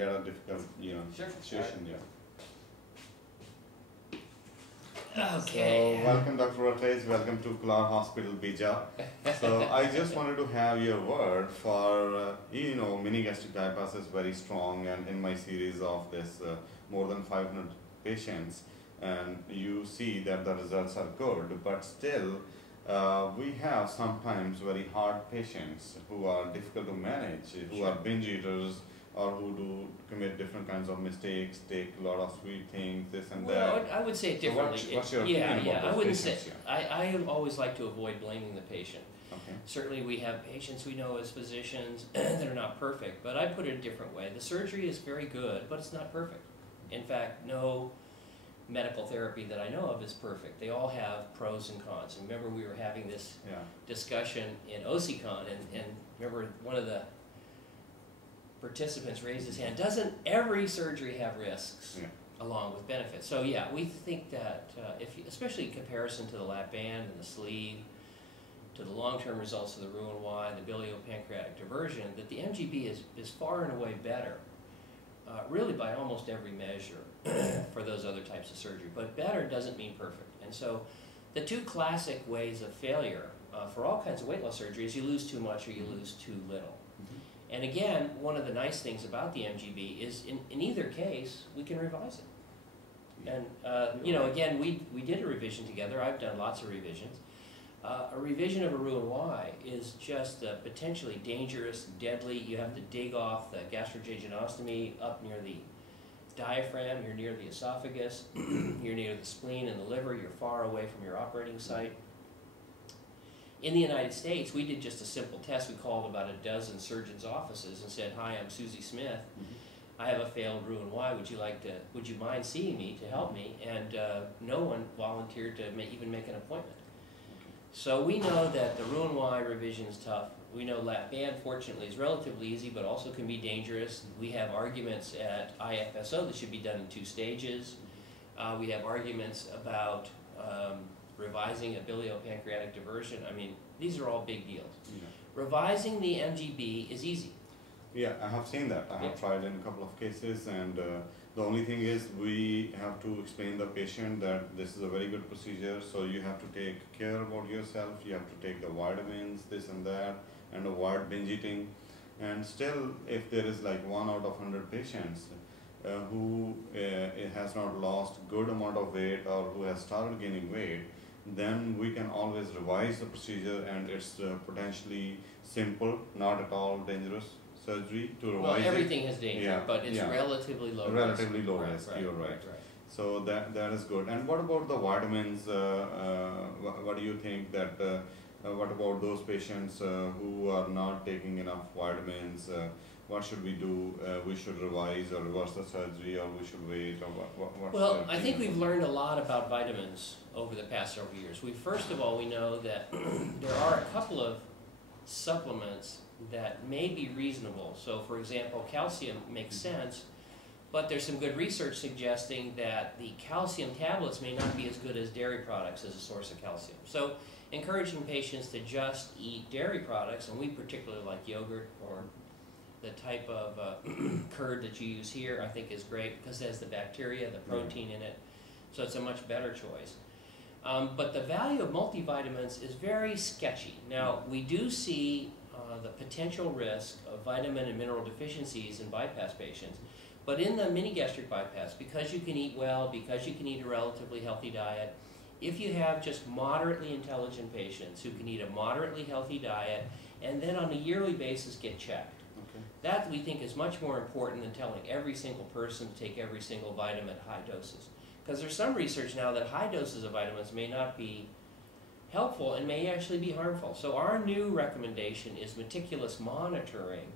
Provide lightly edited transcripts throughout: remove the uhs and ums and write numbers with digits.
get a difficult, Sure. situation there. Okay. So, welcome Dr. Rutledge, welcome to Kular Hospital, Bija. So, I just wanted to have your word for, Mini Gastric Bypass is very strong, and in my series of this more than 500 patients, and you see that the results are good, but still we have sometimes very hard patients who are difficult to manage, who are binge eaters, or who do commit different kinds of mistakes, take a lot of sweet things, this and that. Well, I would say it differently. So what's your opinion about I those wouldn't say. patients? I always like to avoid blaming the patient. Okay. Certainly, we have patients we know as physicians that are not perfect, but I put it a different way. The surgery is very good, but it's not perfect. In fact, no medical therapy that I know of is perfect. They all have pros and cons. And remember, we were having this discussion in OCCON, and remember one of the participants raised his hand. Doesn't every surgery have risks along with benefits? So yeah, we think that especially in comparison to the lap band and the sleeve, to the long-term results of the Roux-en-Y, the biliopancreatic diversion, that the MGB is far and away better, really by almost every measure for those other types of surgery. But better doesn't mean perfect. And so the two classic ways of failure for all kinds of weight loss surgery is you lose too much or you lose too little. And again, one of the nice things about the MGB is in either case, we can revise it. And, again, we did a revision together. I've done lots of revisions. A revision of a Roux-en-Y is just potentially dangerous, deadly. You have to dig off the gastrojejunostomy up near the diaphragm. You're near the esophagus. You're near the spleen and the liver. You're far away from your operating site. In the United States, we did just a simple test. We called about a dozen surgeons' offices and said, "Hi, I'm Susie Smith. I have a failed Roux-en-Y. Would you mind seeing me to help me?" And no one volunteered to even make an appointment. So we know that the Roux-en-Y revision is tough. We know lap band, fortunately, is relatively easy, but also can be dangerous. We have arguments at IFSO that should be done in 2 stages. We have arguments about revising a biliopancreatic diversion. I mean, these are all big deals. Revising the MGB is easy. Yeah, I have seen that. I have tried in a couple of cases, and the only thing is we have to explain the patient that this is a very good procedure, so you have to take care about yourself, you have to take the vitamins, this and that, and avoid binge eating. And still, if there is like 1 out of 100 patients who has not lost good amount of weight or who has started gaining weight, then we can always revise the procedure, and it's potentially simple, not at all dangerous surgery to revise. Well, everything has danger, but it's relatively low risk. Relatively low risk, you're right. So that is good. And what about the vitamins? What do you think that, what about those patients who are not taking enough vitamins? What should we do? We should revise or reverse the surgery, or we should wait, or what's Well, I think we've learned a lot about vitamins over the past several years. First of all, we know that there are a couple of supplements that may be reasonable. So, for example, calcium makes sense, but there's some good research suggesting that the calcium tablets may not be as good as dairy products as a source of calcium. So, encouraging patients to just eat dairy products, and we particularly like yogurt or the type of curd that you use here, I think is great because it has the bacteria, the protein in it, so it's a much better choice. But the value of multivitamins is very sketchy. Now, we do see the potential risk of vitamin and mineral deficiencies in bypass patients, but in the mini gastric bypass, because you can eat well, because you can eat a relatively healthy diet, if you have just moderately intelligent patients who can eat a moderately healthy diet and then on a yearly basis get checked, that we think is much more important than telling every single person to take every single vitamin at high doses. Because there's some research now that high doses of vitamins may not be helpful and may actually be harmful. So our new recommendation is meticulous monitoring.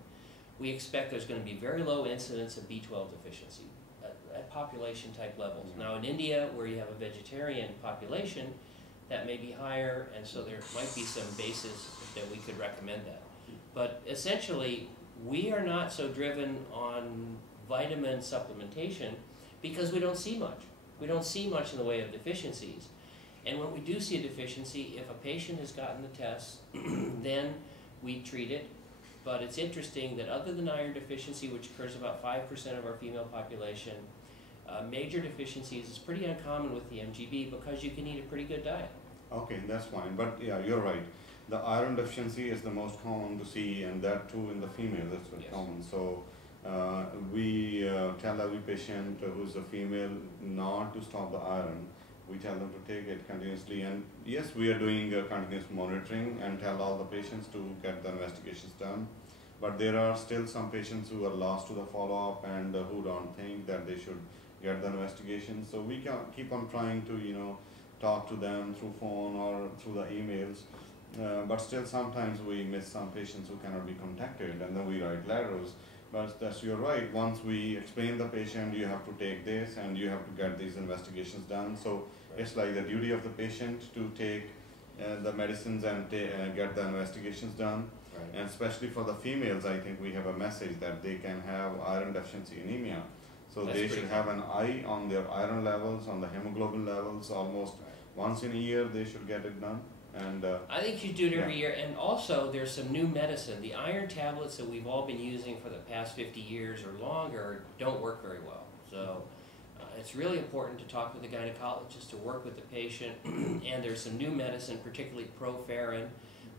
We expect there's going to be very low incidence of B12 deficiency at population type levels. Now in India, where you have a vegetarian population, that may be higher, and so there might be some basis that we could recommend that. But essentially, we are not so driven on vitamin supplementation because we don't see much. We don't see much in the way of deficiencies. And when we do see a deficiency, if a patient has gotten the test, then we treat it But it's interesting that other than iron deficiency, which occurs about 5% of our female population, major deficiencies is pretty uncommon with the MGB because you can eat a pretty good diet. Okay, that's fine. But yeah, you're right. The iron deficiency is the most common to see, and that too in the female, that's very common. So we tell every patient who's a female not to stop the iron. We tell them to take it continuously, and yes, we are doing continuous monitoring and tell all the patients to get the investigations done. But there are still some patients who are lost to the follow-up and who don't think that they should get the investigation. So we can keep on trying to, talk to them through phone or through the emails. But still sometimes we miss some patients who cannot be contacted, and then we write letters. But you're right, once we explain the patient, you have to take this and you have to get these investigations done. So it's like the duty of the patient to take the medicines and get the investigations done. Right. And especially for the females, I think we have a message that they can have iron deficiency anemia. So they should have an eye on their iron levels, on the hemoglobin levels, almost once in a year they should get it done. And I think you do it every year, and also there's some new medicine. The iron tablets that we've all been using for the past 50 years or longer don't work very well. So it's really important to talk with the gynecologist, to work with the patient, and there's some new medicine, particularly proferrin,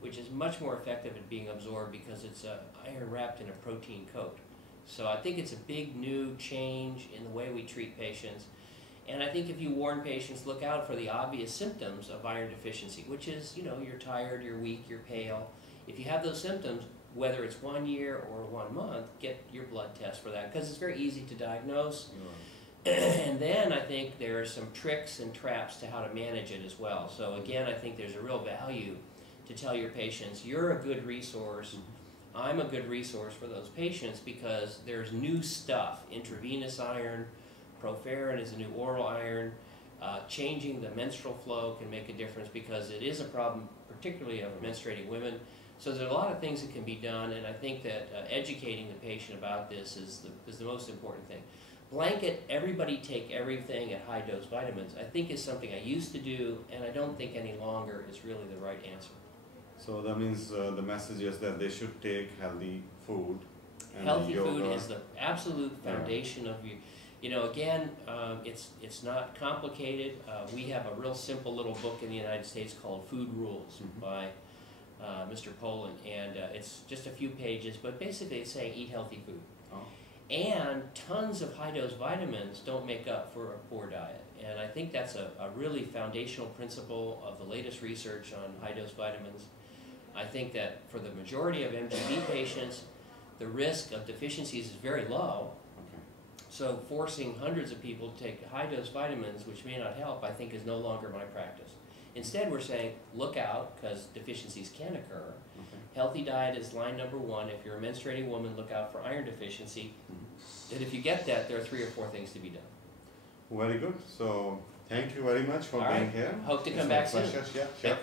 which is much more effective at being absorbed because it's iron wrapped in a protein coat. So I think it's a big new change in the way we treat patients. And I think if you warn patients, look out for the obvious symptoms of iron deficiency, which is, you're tired, you're weak, you're pale. If you have those symptoms, whether it's 1 year or 1 month, get your blood test for that, because it's very easy to diagnose. And then I think there are some tricks and traps to how to manage it as well. So again, I think there's a real value to tell your patients, you're a good resource. I'm a good resource for those patients because there's new stuff, intravenous iron, proferrin is a new oral iron. Changing the menstrual flow can make a difference because it is a problem, particularly of menstruating women. So there's a lot of things that can be done, and I think that educating the patient about this is the most important thing. Blanket, everybody take everything at high dose vitamins, I think is something I used to do, and I don't think any longer is really the right answer. so that means the message is that they should take healthy food. And Healthy yoga. food is the absolute foundation of you. Again, it's not complicated. We have a real simple little book in the United States called Food Rules by Mr. Poland, and it's just a few pages, but basically it's saying eat healthy food. And tons of high-dose vitamins don't make up for a poor diet. And I think that's a really foundational principle of the latest research on high-dose vitamins. I think that for the majority of MGB patients, the risk of deficiencies is very low. So forcing hundreds of people to take high-dose vitamins, which may not help, I think is no longer my practice. Instead, we're saying, look out, because deficiencies can occur. Healthy diet is line number 1. If you're a menstruating woman, look out for iron deficiency. And if you get that, there are 3 or 4 things to be done. Very good. So thank you very much for being here. Hope to come back soon. Yeah, sure.